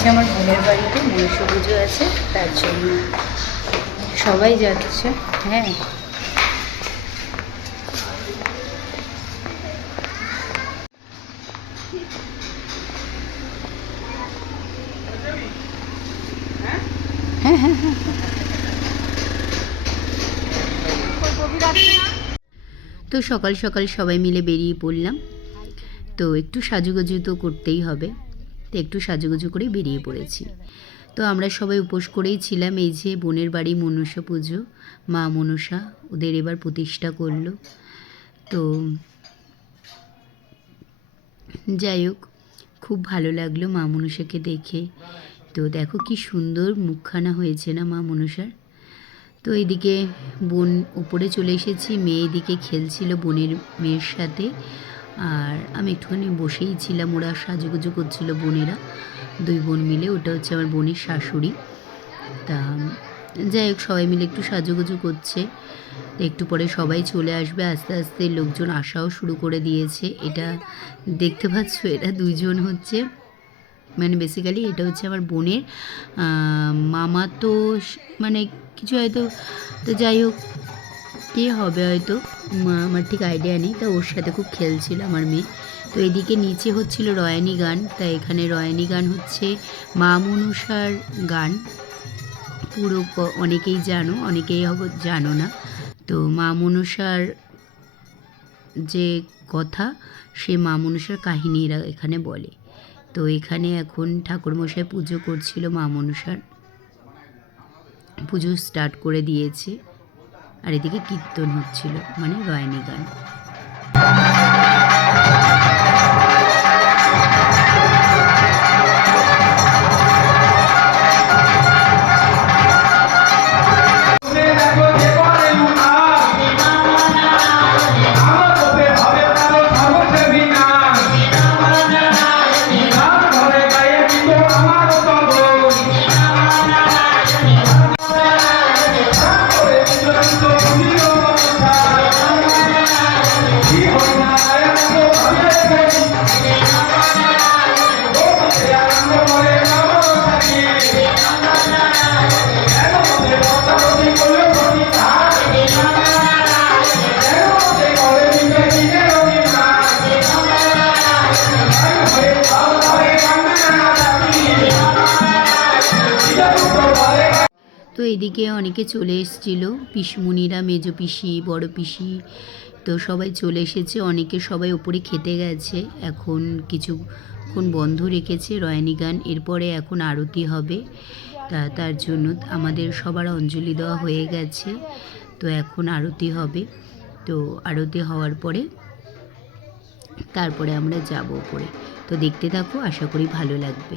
যাচ্ছি আমার বোনের বাড়িতে, মনসা পুজো আছে তার জন্য সবাই যাচ্ছে। হ্যাঁ, হ্যাঁ হ্যাঁ হ্যাঁ। তো সকাল সকাল সবাই মিলে বেরিয়ে পড়লাম। তো একটু সাজুগুজু তো করতেই হবে, তো একটু সাজুগুজু করে বেরিয়ে পড়েছি। তো আমরা সবাই উপোস করেই ছিলাম। এই যে বোনের বাড়ি মনসা পুজো, মা মনসা ওদের এবার প্রতিষ্ঠা করলো। তো যাই হোক, খুব ভালো লাগলো মা মনসাকে দেখে। তো দেখো কি সুন্দর মুখখানা হয়েছে না মা মনসার। তো এইদিকে বোন উপরে চলে এসেছি, মেয়ে এদিকে খেলছিল বোনের মেয়ের সাথে, আর আমি একটুখানি বসেই ছিলাম। ওরা সাজুগুজু করছিল বোনেরা, দুই বোন মিলে। ওটা হচ্ছে আমার বোনের শাশুড়ি। তা যাই হোক, সবাই মিলে একটু সাজুগুজু করছে। একটু পরে সবাই চলে আসবে, আস্তে আস্তে লোকজন আসাও শুরু করে দিয়েছে। এটা দেখতে পাচ্ছ, এটা দুইজন হচ্ছে, মানে বেসিক্যালি এটা হচ্ছে আমার বোনের মামা। তো মানে কিছু হয়তো, তো যাই হোক কে হবে হয়তো, আমার ঠিক আইডিয়া নেই। তা ওর সাথে খুব খেলছিল আমার মেয়ে। তো এদিকে নিচে হচ্ছিল রয়ানি গান। তা এখানে রয়ানি গান হচ্ছে মা মনসার গান। পুরো অনেকেই জানো, অনেকেই জানো না। তো মা মনসার যে কথা, সে মা মনসার কাহিনী এরা এখানে বলে। তো এখানে এখন ঠাকুরমশাই পুজো করছিল, মা মনসার পুজো স্টার্ট করে দিয়েছে। আর এদিকে কীর্তন হচ্ছিল, মানে রয়ানি গান। তো এদিকে অনেকে চলে এসেছিলো, পিসমুনিরা, মেজো পিসি, বড় পিসি, তো সবাই চলে এসেছে। অনেকে সবাই ওপরে খেতে গেছে। এখন কিছুক্ষণ বন্ধ রেখেছে রয়ানি গান, এরপরে এখন আরতি হবে। তার জন্য আমাদের সবার অঞ্জলি দেওয়া হয়ে গেছে। তো এখন আরতি হবে। তো আরতি হওয়ার পরে তারপরে আমরা যাব ওপরে। তো দেখতে থাকো, আশা করি ভালো লাগবে।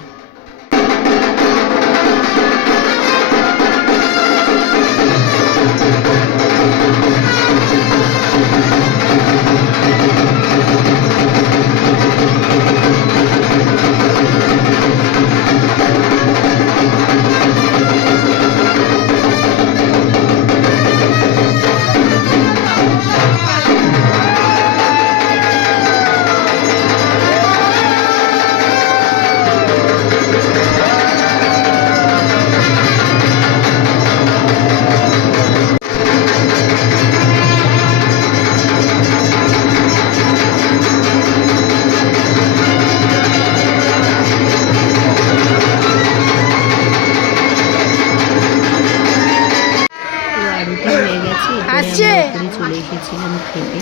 চলে এসেছিলাম খেতে।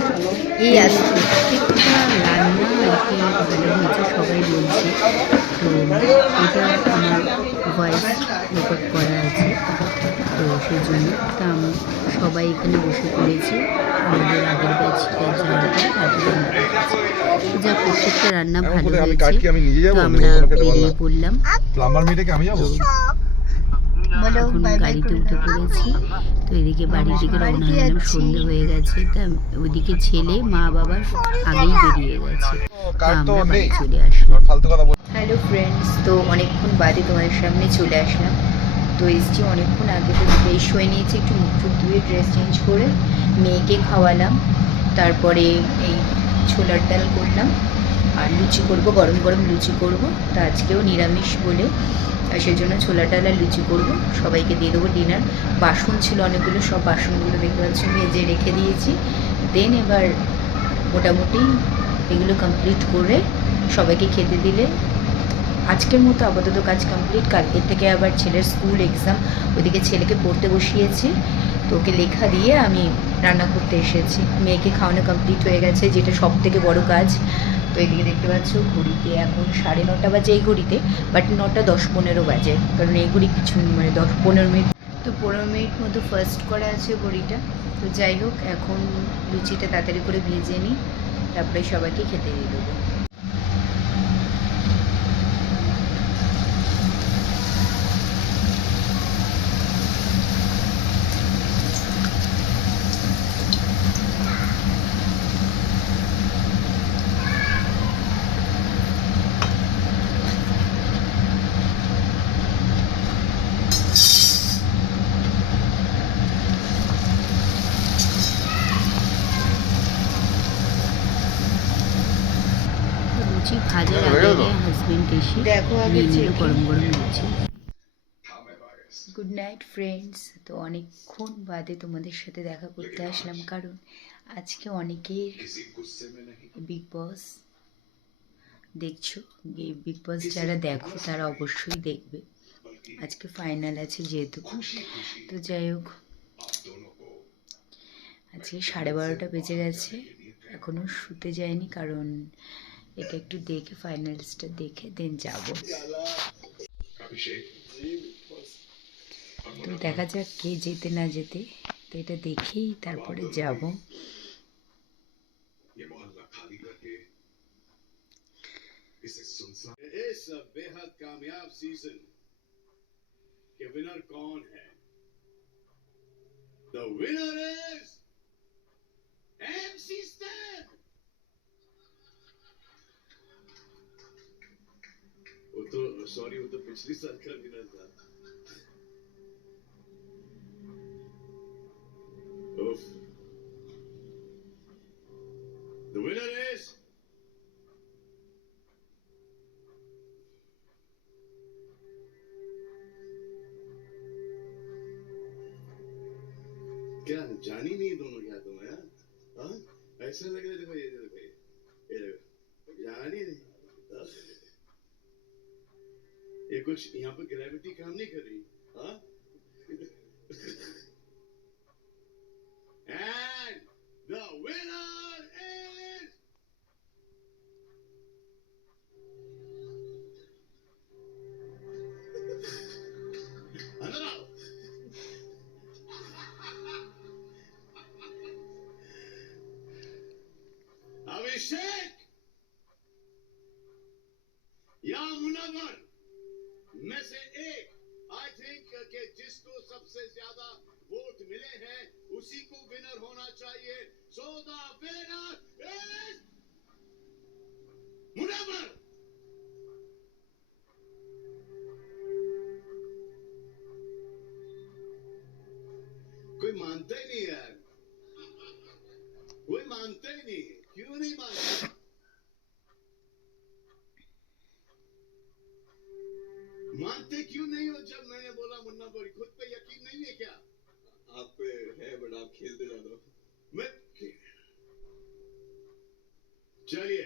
এই প্রত্যেকটা রান্না আর কি ভালো হয়েছে সবাই বলছে। তো এটা আমার ভয়েস রেকর্ড করা আছে, তো সেই জন্য তা সবাই এখানে বসে পড়েছে। আমাদের আগের ব্যাচটা যাওয়ার পর তারপরে যা প্রত্যেকটা রান্না ভালো হয়েছে। তো আমরা বেরিয়ে পড়লাম। এখন গাড়িতে উঠে পড়েছি। তো এদিকে বাড়ির দিকে রওনা হলাম, সন্ধে হয়ে গেছে। তা ওইদিকে ছেলে মা বাবা আগেই বেরিয়ে গেছে। তো আমরা বাড়ি চলে আসলাম। হ্যালো ফ্রেন্ডস, তো অনেকক্ষণ বাদে তোমাদের সামনে চলে আসলাম। তো এসছি অনেকক্ষণ আগে, তো ফ্রেশ হয়ে নিয়েছি, একটু মুখ টুক ধুয়ে ড্রেস চেঞ্জ করে মেয়েকে খাওয়ালাম। তারপরে এই ছোলার ডাল করলাম, আর লুচি করব, গরম গরম লুচি করব। তা আজকেও নিরামিষ বলে সেই জন্য ছোলা ডাল আর লুচি করব, সবাইকে দিয়ে দেবো ডিনার। বাসন ছিল অনেকগুলো, সব বাসনগুলো দেখতে পাচ্ছি ভেজে রেখে দিয়েছি। দেন এবার মোটামুটি এগুলো কমপ্লিট করে সবাইকে খেতে দিলে আজকের মতো আপাতত কাজ কমপ্লিট। কালকের থেকে আবার ছেলের স্কুল এক্সাম, ওইদিকে ছেলেকে পড়তে বসিয়েছি, তো ওকে লেখা দিয়ে আমি রান্না করতে এসেছি। মেয়েকে খাওয়ানো কমপ্লিট হয়ে গেছে, যেটা সব থেকে বড় কাজ। তো এদিকে দেখতে পাচ্ছ ঘড়িতে এখন 9:30 বাজে এই ঘড়িতে, বাট 9:10-15 বাজে, কারণ এই ঘড়ি কিছু মানে 10-15 মিনিট, তো 15 মিনিট মতো ফার্স্ট করা আছে ঘড়িটা। তো যাই হোক, এখন লুচিটা তাড়াতাড়ি করে ভেজে নিই, তারপরে সবাইকে খেতে দিয়ে দেবো। লুচি ভাজার আগে হাজবেন্ড এসে নিয়ে নিল গরম গরম লুচি। Good night friends. তো অনেকক্ষণ বাদে তোমাদের সাথে দেখা করতে আসলাম, কারণ আজকে অনেকের বিগ বস দেখছো, বিগ বস যারা দেখো তারা অবশ্যই দেখবে, আজকে ফাইনাল আছে যেহেতু। তো যাই হোক, আজকে 12:30 বেজে গেছে, এখনও শুতে যায়নি, কারণ এটা একটু দেখে ফাইনালসটা দেখে দেন যাব। তো দেখা যাক কে যেতে না যেতে, তো এটা দেখেই তারপরে যাব। इस बेहद कामयाब सीजन के विनर कौन है? The winner is MC stand. वो तो सॉरी, वो तो पिछली साल का विनर था। उफ। द विनर इज क्या जान ही नहीं दोनों क्या तुम यार? हाँ, ऐसा लग रहा है। देखो ये देखो, ये देखो, जान ही नहीं। हाँ? ये कुछ यहाँ पर ग्रेविटी काम नहीं कर रही। हाँ? And the winner is Anurag. अभिषेक या मुनव्वर में से एक, आई थिंक कि जिसको सबसे ज्यादा वोट मिले हैं उसी को विनर होना चाहिए। So the winner is Munawar. कोई मानता ही नहीं यार, कोई मानता ही नहीं। क्यों नहीं मानता? मानते क्यों नहीं हो? जब मैंने बोला मुन्ना बोरी, खुद पे यकीन नहीं है क्या? आप पे है, बट आप खेलते ज्यादा। मैं चलिए